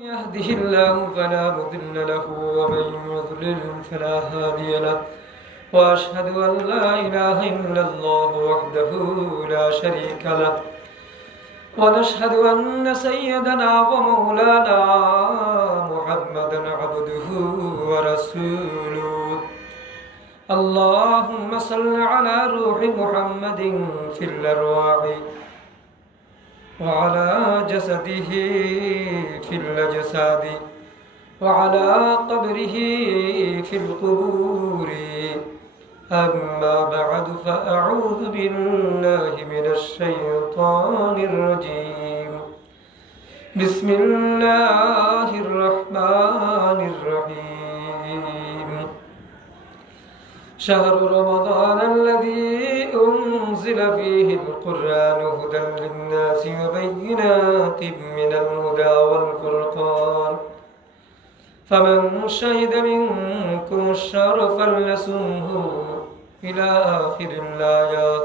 يهده الله فلا مضل له ومن يضلل فلا هادي له. وأشهد أن لا إله إلا الله وحده لا شريك له. ونشهد أن سيدنا ومولانا محمدا عبده ورسوله. اللهم صل على روح محمد في الأرواح. وعلى جسده في الأجساد وعلى قبره في القبور. أما بعد فأعوذ بالله من الشيطان الرجيم. بسم الله الرحمن الرحيم. شهر رمضان الذي أنزل فيه القرآن هدى للناس وبينات من الهدى والفرقان. فمن شهد منكم الشهر فليصمه إلى آخر الآيات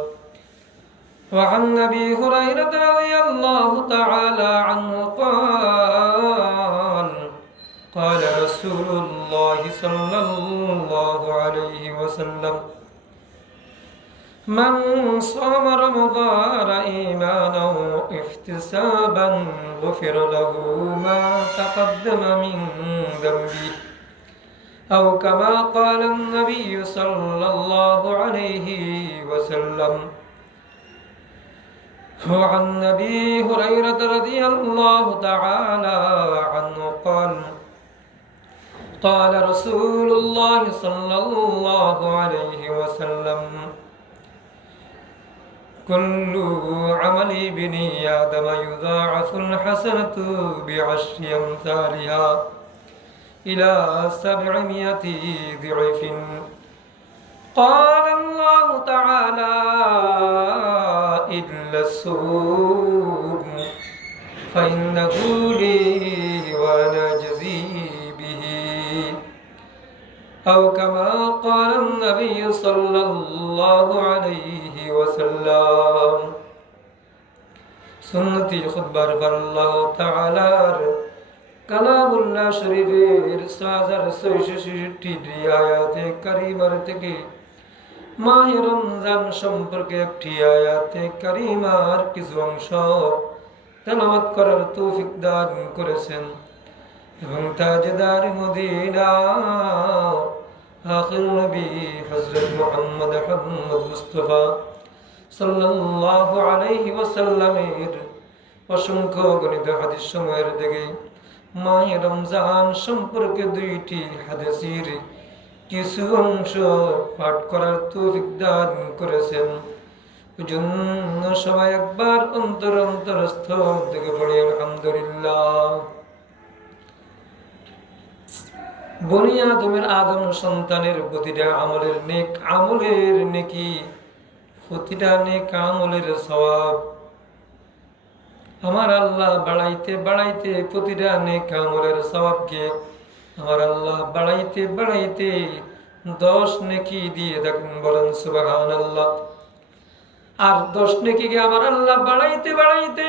وعن أبي هريرة رضي الله تعالى عنه قال قال رسول الله صلى الله عليه وسلم من صام رمضان إيمانا واحتسابا غفر له ما تقدم من ذنبه. أو كما قال النبي صلى الله عليه وسلم وعن أبي هريرة رضي الله تعالى عنه قال قال رسول الله صلى الله عليه وسلم كل عمل ابن آدم يضاعف الحسنة بعشر أمثالها إلى سبعمائة ضعف. قال الله تعالى إلا الصوم فإنه لي وأنا أجزي به. أو كما قال النبي صلى الله عليه وسلم সুন্নতি খুদ্বার আল্লাহ তাআলার কালামুল্লাহ শরীফের হাজার ছয়শো ছেষট্টি আয়াতে কারিমার থেকে মাহে রমজান সম্পর্কে একটি আয়াতে কারিমার কিছু অংশ তেলাওয়াত করার তৌফিক দান করেছেন। এবং তাজদার মদিনা, আখির নবী হযরত মুহাম্মদ আহমদ মুস্তাফা সাল্লাল্লাহু আলাইহি ওয়াসাল্লামের অসংখ্য গণিত হাদিস সময়ের দিকে মাহে রমজান সম্পর্কে দুইটি হাদিসের কিছু অংশ পাঠ করার তৌফিক দান করেছেন। জন্য সবাই একবার অন্তর অন্তরস্থ থেকে পড়ি, আলহামদুলিল্লাহ। বনি আদমের আদম সন্তানের প্রতিটা আমলের নেক আমলের নেকি প্রতিটা নেক আমলের স্বভাব। আমার আল্লাহ বাড়াইতে বাড়াইতে প্রতিটা নেক আমলের স্বভাবকে আমার আল্লাহ বাড়াইতে বাড়াইতে দশ নেকি দিয়ে থাকেন বলেন সুবাহান আল্লাহ আর দশ নেকিকে আমার আল্লাহ বাড়াইতে বাড়াইতে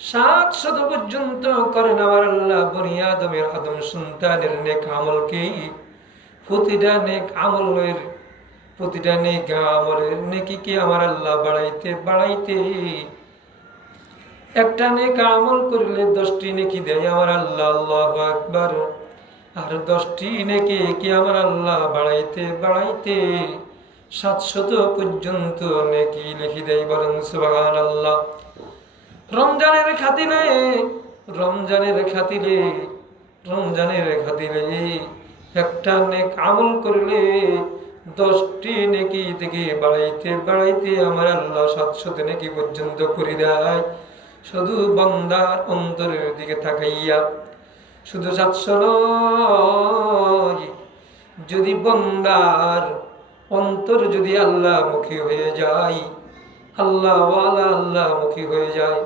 সাত শত পর্যন্ত করেন আমার আল্লাহ বনি আদমের আদম সন্তানের নেক আমলকেই। প্রতিটা নেক আমলের প্রতিটা নেক আমলের নেকিকে আমার আল্লাহ বাড়াইতে বাড়াইতে। একটা নেক আমল করলে দশটি নেকি দেয় আমার আল্লাহ আল্লাহ একবার আর দশটি নেকি কি আমার আল্লাহ বাড়াইতে বাড়াইতে সাতশত পর্যন্ত নেকি লিখি দেয় বলেন সুবাহান আল্লাহ রমজানের খাতিরে রমজানের খাতিরে রমজানের খাতিরে একটা নেক আমল করলে দশটি নেকি থেকে বাড়াইতে বাড়াইতে আমার আল্লাহ সাতশত নেকি পর্যন্ত করে দেয়। শুধু বন্দার অন্তরের দিকে থাকাইয়া শুধু সাতশো নয়, যদি বন্দার অন্তর যদি আল্লাহ মুখী হয়ে যায় আল্লাহ আল্লাহ মুখী হয়ে যায়।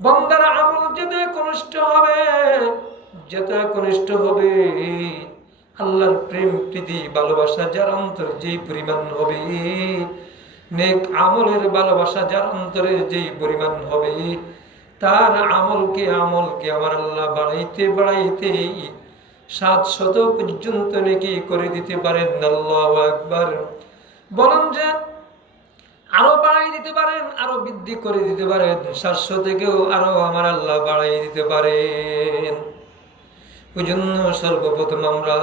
বন্দার আমল যেতে কনিষ্ঠ হবে, যেতে কনিষ্ঠ হবে। আল্লাহর প্রেম, প্রীতি, ভালোবাসা যার অন্তর যেই পরিমাণ হবে, নেক আমলের ভালোবাসা যার অন্তরে যেই পরিমাণ হবে, তার আমলকে আমলকে আমার আল্লাহ বাড়াইতে বাড়াইতে সাত শত পর্যন্ত নাকি করে দিতে পারেন আল্লাহ একবার বলেন যে, আরও বাড়াই দিতে পারেন, আরও বৃদ্ধি করে দিতে পারেন সাতশো থেকেও আরও আমার আল্লাহ বাড়াই দিতে পারেন। ওই জন্য সর্বপ্রথম আমরা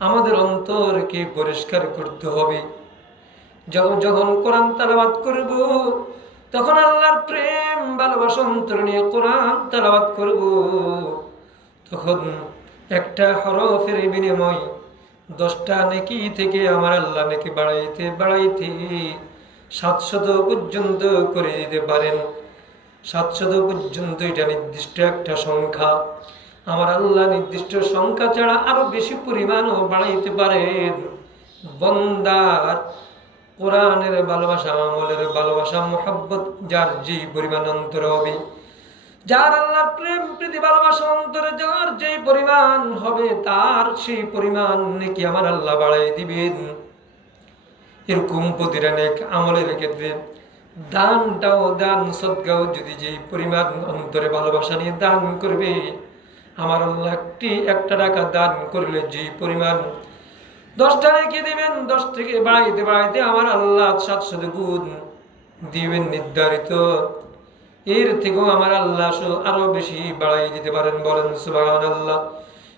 আমাদের অন্তরকে পরিষ্কার করতে হবে। যখন যখন কোরআন তালাবাদ করব, তখন আল্লাহর প্রেম, ভালোবাসা, অন্তর নিয়ে কোরআন তালাবাদ করব। তখন একটা হরফের বিনিময় দশটা নেকি থেকে আমার আল্লাহ নেকি বাড়াইতে বাড়াইতে সাতশত পর্যন্ত করে দিতে পারেন। সাতশত পর্যন্ত এটা নির্দিষ্ট একটা সংখ্যা। আমার আল্লাহ নির্দিষ্ট সংখ্যা ছাড়া আরও বেশি পরিমাণও বাড়াইতে পারেন বন্দার কোরআনের ভালোবাসা, আমলের ভালোবাসা, মোহাব্বত, যার যে পরিমাণ অন্তর হবে, যার আল্লাহর প্রেম, প্রীতি, ভালোবাসা অন্তরে যার যে পরিমাণ হবে, তার সেই পরিমাণ নাকি আমার আল্লাহ বাড়াই দিবেন। এরকম প্রতিটা নেক আমলের ক্ষেত্রে দানটাও দান, সদ্গাও যদি যে পরিমাণ অন্তরে ভালোবাসা নিয়ে দান করবে আমার আল্লাহ একটি, একটা টাকা দান করলে যে পরিমাণ দশটা রেখে দেবেন, দশ থেকে বাড়াইতে বাড়াইতে আমার আল্লাহ সাতশত গুণ দিবেন নির্ধারিত। এর থেকেও আমার আল্লাহ আরও বেশি বাড়াই দিতে পারেন বলেন সুবাহ আল্লাহ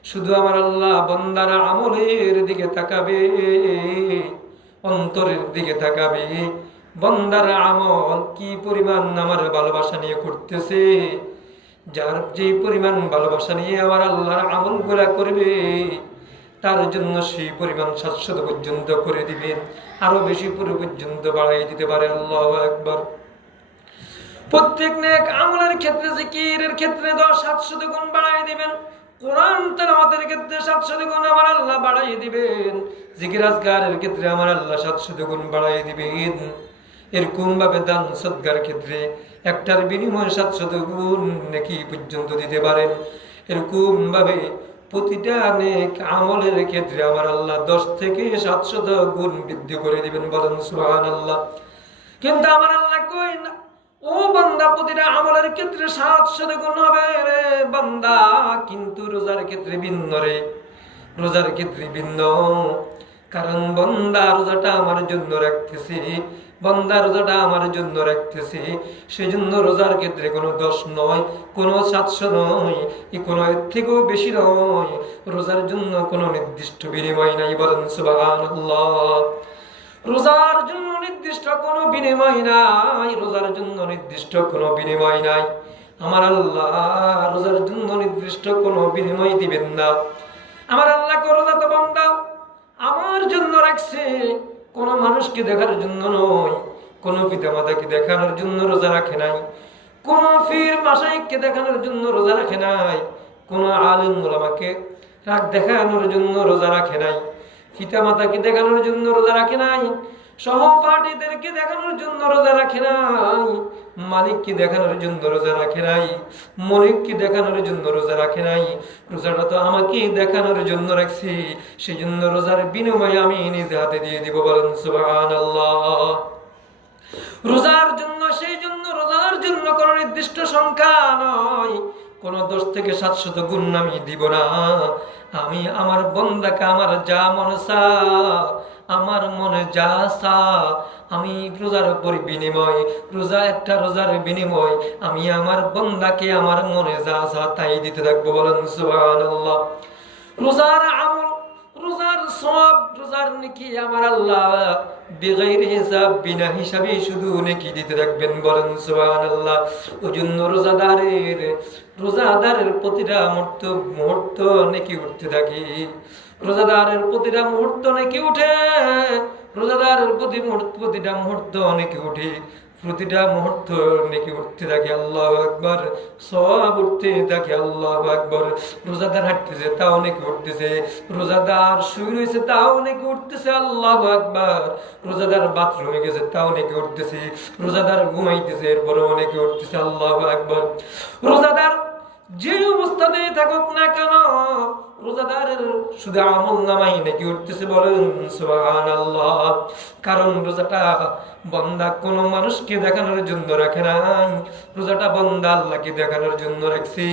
শুধু আমার আল্লাহ বন্দারা আমলের দিকে তাকাবে, অন্তরের দিকে তাকাবে। বন্দার আমল কি পরিমাণ আমার ভালোবাসা নিয়ে করতেছে? যার যে পরিমাণ ভালোবাসা নিয়ে আমার আল্লাহর আমলগুলা করবে, তার জন্য সেই পরিমাণ সাতশত পর্যন্ত করে দিবেন আরও বেশি পুরো পর্যন্ত বাড়াই দিতে পারে আল্লাহ একবার প্রত্যেক নেক আমলের ক্ষেত্রে যে জিকিরের ক্ষেত্রে দশ, সাতশত গুণ বাড়াই দিবেন। কোরআন তেলাওয়াতের ক্ষেত্রে সাতশত গুণ আমার আল্লাহ বাড়াই দিবেন। জিকির ক্ষেত্রে আমার আল্লাহ সাতশত গুণ বাড়াই দিবেন। এরকম ভাবে দান সদ্গার ক্ষেত্রে একটার বিনিময়ে সাতশত গুণ নাকি পর্যন্ত দিতে পারেন। এরকম ভাবে প্রতিটা নেক আমলের ক্ষেত্রে আমার আল্লাহ দশ থেকে সাতশত গুণ বৃদ্ধি করে দিবেন বলেন সুহান আল্লাহ কিন্তু আমার আল্লাহ কই না, ও বান্দা, প্রতিটা আমলের ক্ষেত্রে সাতশত গুণ হবে রে বান্দা, কিন্তু রোজার ক্ষেত্রে ভিন্ন রে। রোজার ক্ষেত্রে ভিন্ন। কারণ বন্দা রোজাটা আমার জন্য রাখতেছি বন্দা রোজাটা আমার জন্য রাখতেছি। সেই জন্য রোজার ক্ষেত্রে কোনো দোষ নয়, কোনো সাতশো নয় এ কোনো এর থেকেও বেশি নয়। রোজার জন্য কোনো নির্দিষ্ট বিনিময় নাই বলেন সুবহানাল্লাহ। রোজার জন্য নির্দিষ্ট কোনো বিনিময় নাই, রোজার জন্য নির্দিষ্ট কোনো বিনিময় নাই। আমার আল্লাহ রোজার জন্য নির্দিষ্ট কোনো বিনিময় দিবেন না। আমার আল্লাহ রোজা তো বন্দা আমার জন্য রাখছে। কোন মানুষকে দেখার জন্য নয়, কোন পিতা মাতাকে দেখানোর জন্য রোজা রাখে নাই, কোন ফির মাসাইককে দেখানোর জন্য রোজা রাখে নাই, কোন আলিম ওলামাকে রাগ দেখানোর জন্য রোজা রাখে নাই পিতা মাতাকে দেখানোর জন্য রোজা রাখে নাই সহপাঠীদেরকে দেখানোর জন্য রোজা রাখে নাই, মালিককে দেখানোর জন্য রোজা রাখে নাই মনিককে দেখানোর জন্য রোজা রাখে নাই, রোজাটা তো আমাকে দেখানোর জন্য রাখছি সেই জন্য রোজার বিনিময়ে আমি নিজে হাতে দিয়ে দিব বলেন, সুবহানাল্লাহ। রোজার জন্য সেই জন্য রোজার জন্য কোন নির্দিষ্ট সংখ্যা নয়, কোন দশ থেকে সাতশত গুণ আমি দিব না, আমি আমার বন্দাকে, আমার যা মনে চা আমার মনে যা চা, আমি রোজার উপর বিনিময়, রোজা একটা রোজার বিনিময়, আমি আমার বন্দাকে আমার মনে যা চা তাই দিতে থাকব বলেন সুবহানাল্লাহ। রোজার আমল, রোজার সব রোজার নাকি আমার আল্লাহ বেগাইর হিসাব, বিনা হিসাবে শুধু নাকি দিতে থাকবেন বলেন সুবহানাল্লাহ। ওই জন্য রোজাদারের রোজাদারের প্রতিটা মুহূর্ত মুহূর্ত নাকি উঠতে থাকে। রোজাদারের প্রতিটা মুহূর্ত নাকি উঠে, রোজাদারের প্রতি প্রতিটা মুহূর্ত অনেকে উঠে, প্রতিটা মুহূর্ত নাকি উঠতে থাকে আল্লাহ আকবর, সব উঠতে থাকে আল্লাহ আকবর। রোজাদার হাঁটতেছে, তাও নাকি উঠতেছে। রোজাদার শুয়ে রয়েছে, তাও নাকি উঠতেছে আল্লাহ আকবর। রোজাদার বাথরুমে গেছে, তাও নাকি উঠতেছে। রোজাদার ঘুমাইতেছে এরপরে অনেকে উঠতেছে আল্লাহ আকবর। রোজাদার যে অবস্থাতে থাকুক না কেন, রোজাদারের শুধু আমল নামাই নাকি উঠতেছে বলেন সুবাহান কারণ রোজাটা বন্দা কোন মানুষকে দেখানোর জন্য রাখে নাই রোজাটা বন্দা আল্লাহকে দেখানোর জন্য রাখছি।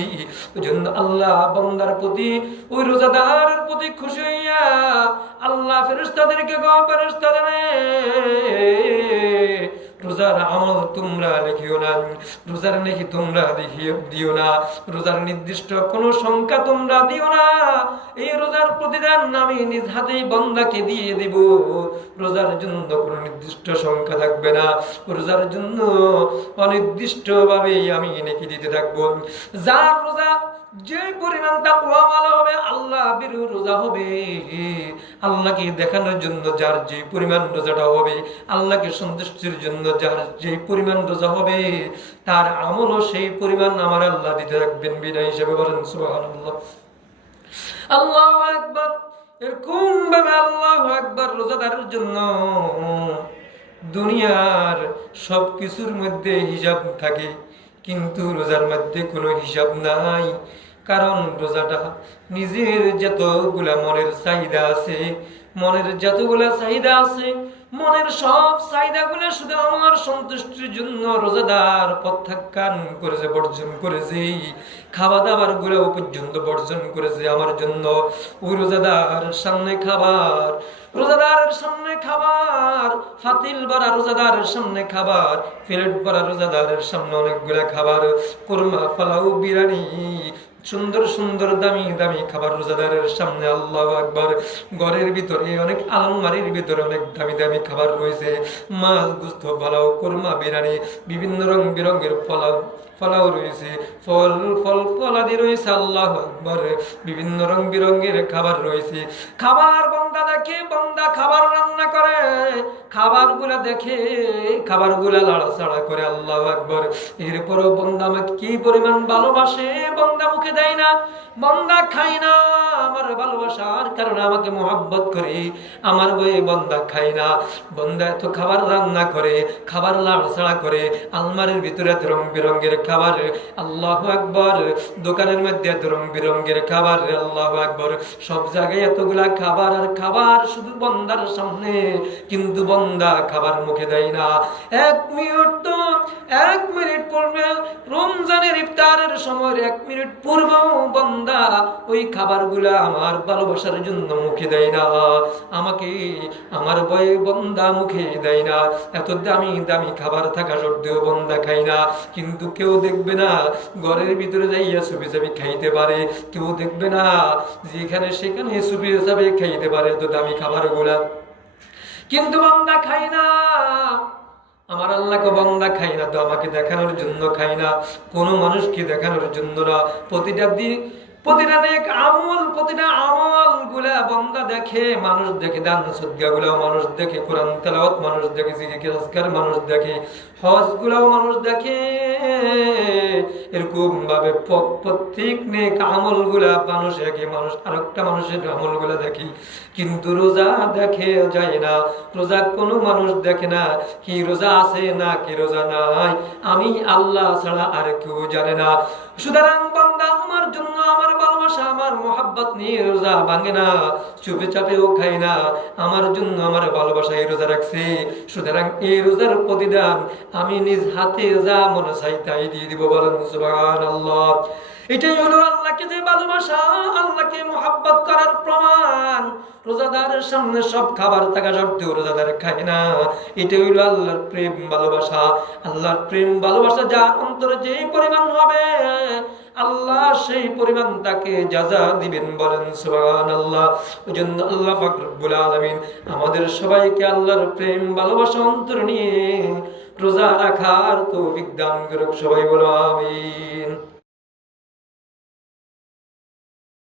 ওই জন্য আল্লাহ বন্দার প্রতি, ওই রোজাদারের প্রতি খুশি হইয়া আল্লাহ ফেরেস্তাদেরকে গো ফেরেস্তাদের রোজার আমল তোমরা লিখিও না, রোজার নাকি তোমরা দেখিও দিও না, রোজার নির্দিষ্ট কোন সংখ্যা তোমরা দিও না। এই রোজার প্রতিদান আমি নিজ হাতেই বন্দাকে দিয়ে দেব। রোজার জন্য কোনো নির্দিষ্ট সংখ্যা থাকবে না। রোজার জন্য অনির্দিষ্ট ভাবে আমি নাকি দিতে থাকব। যার রোজা যে পরিমাণ তাকওয়া ভালো হবে, আল্লাহ বিরু রোজা হবে। আল্লাহকে দেখানোর জন্য যার যে পরিমাণ রোজাটা হবে, আল্লাহকে সন্তুষ্টির জন্য যার যে পরিমাণ রোজা হবে, তার আমলও সেই পরিমাণ আমার আল্লাহ দিতে রাখবেন বিনা হিসেবে বলেন, সুবহানাল্লাহ। আল্লাহু আকবার। এরকম ভাবে আল্লাহু আকবার রোজাদারের জন্য দুনিয়ার সব কিছুর মধ্যে হিসাব থাকে, কিন্তু রোজার মধ্যে কোনো হিসাব নাই। কারণ রোজাটা নিজের যতগুলা মনের চাহিদা আছে, মনের যতগুলা চাহিদা আছে, মনের সব চাহিদাগুলো শুধু আমার সন্তুষ্টির জন্য রোজাদার প্রত্যাখ্যান করেছে, বর্জন করেছে। খাওয়া দাবারগুলো পর্যন্ত বর্জন করেছে আমার জন্য। ওই রোজাদার সামনে খাবার, রোজাদারের সামনে খাবার, ফাতিল ভরা রোজাদারের সামনে খাবার, প্লেট ভরা রোজাদারের সামনে অনেকগুলা খাবার, কোরমা ফলাউ বিরিয়ানি সুন্দর সুন্দর, দামি দামি খাবার রোজাদারের সামনে আল্লাহ আকবর। ঘরের ভিতরে অনেক আলমারির ভিতরে অনেক দামি দামি খাবার রয়েছে। মাছ গুস্ত, পালাও, কোরমা, বিরিয়ানি, বিভিন্ন রং বেরঙের ফলাও ফলাও রয়েছে। ফল ফল, ফলাদি রয়েছে, আল্লাহ আকবর। বিভিন্ন রং বেরঙের খাবার রয়েছে। খাবার বন্দা দেখে বন্দা খাবার রান্না করে। খাবারগুলা দেখে খাবারগুলা লাড়াচাড়া করে, আল্লাহ আকবর। এরপরও বন্দা আমাকে কি পরিমাণ ভালোবাসে বন্দা মুখে দেয় না বন্দা খাই না। আমার ভালোবাসার কারণে আমাকে মোহাব্বত করে, আমার বই বন্দা খাই না। বন্দা এত খাবার রান্না করে, খাবার লাড়াচাড়া করে, আলমারির ভিতরে এত রং বেরঙ্গের খাবার, আল্লাহ আকবর। দোকানের মধ্যে রং বেরঙ্গের খাবার, আল্লাহ আকবর। সব জায়গায় এতগুলা খাবার, আর খাবার শুধু বন্দার সামনে, কিন্তু বন্দা খাবার মুখে দেয় না। এক মিনিট তো, এক মিনিট পূর্বে রমজানের ইফতারের সময় এক মিনিট পূর্বেও বন্দা ওই খাবারগুলা আমার ভালোবাসার জন্য মুখে দেয় না। আমাকে, আমার বয়ে বন্দা মুখে দেয় না। এত দামি দামি খাবার থাকা সত্ত্বেও বন্দা খাই না। কিন্তু কেউ দেখবে না, ঘরের ভিতরে যাইয়া সুপি চাবি খাইতে পারে, কেউ দেখবে না, যেখানে সেখানে সুপি চাবি খাইতে পারে এত দামি খাবারগুলা। কিন্তু বন্দা খাই না। আমার আল্লাহকে বন্দা খাই না, তো আমাকে দেখানোর জন্য খাই না, কোনো মানুষকে দেখানোর জন্য না। প্রতিটা দিন প্রতিটা দেখ আমল, প্রতিটা আমলগুলা বন্দা দেখে, মানুষ দেখে, দান সদ্গা গুলাও মানুষ দেখে, কোরআন তেলাওয়াত মানুষ দেখে জিকির মানুষ দেখে হজ গুলাও মানুষ দেখে। এরকম ভাবে প্রত্যেক নেক আমলগুলা মানুষ দেখে, মানুষ আরেকটা মানুষের আমলগুলা দেখি। কিন্তু রোজা দেখে যায় না, রোজা কোনো মানুষ দেখে না, কি রোজা আছে না কি রোজা নাই, আমি আল্লাহ ছাড়া আর কেউ জানে না। সুতরাং বান্দা, আমার জন্য আমার ভালোবাসা আমার মোহাব্বত নিয়ে রোজা ভাঙে না, চুপে চাপেও খাই না। আমার জন্য আমার ভালোবাসা এই রোজা রাখছে। সুতরাং এই রোজার প্রতিদান আমি নিজ হাতে যা মনে চাই তাই দিয়ে দিব বলেন সুবহানাল্লাহ। এটাই হলো আল্লাহকে যে ভালোবাসা, আল্লাহকে মোহাব্বত করার প্রমাণ। রোজাদারের সামনে সব খাবার থাকা সত্ত্বেও রোজাদার খায় না। এটাই হইল আল্লাহর প্রেম ভালোবাসা। আল্লাহর প্রেম ভালোবাসা যা অন্তরে যেই পরিমাণ হবে, আল্লাহ সেই পরিমাণ তাকে যাজা দিবেন বলেন, সুবহানাল্লাহ। ওই জন্য আল্লাহ পাক রব্বুল আলামিন আমাদের সবাইকে আল্লাহর প্রেম ভালোবাসা অন্তর নিয়ে রোজা রাখার তৌফিক দান করুক, সবাই বলো আমিন।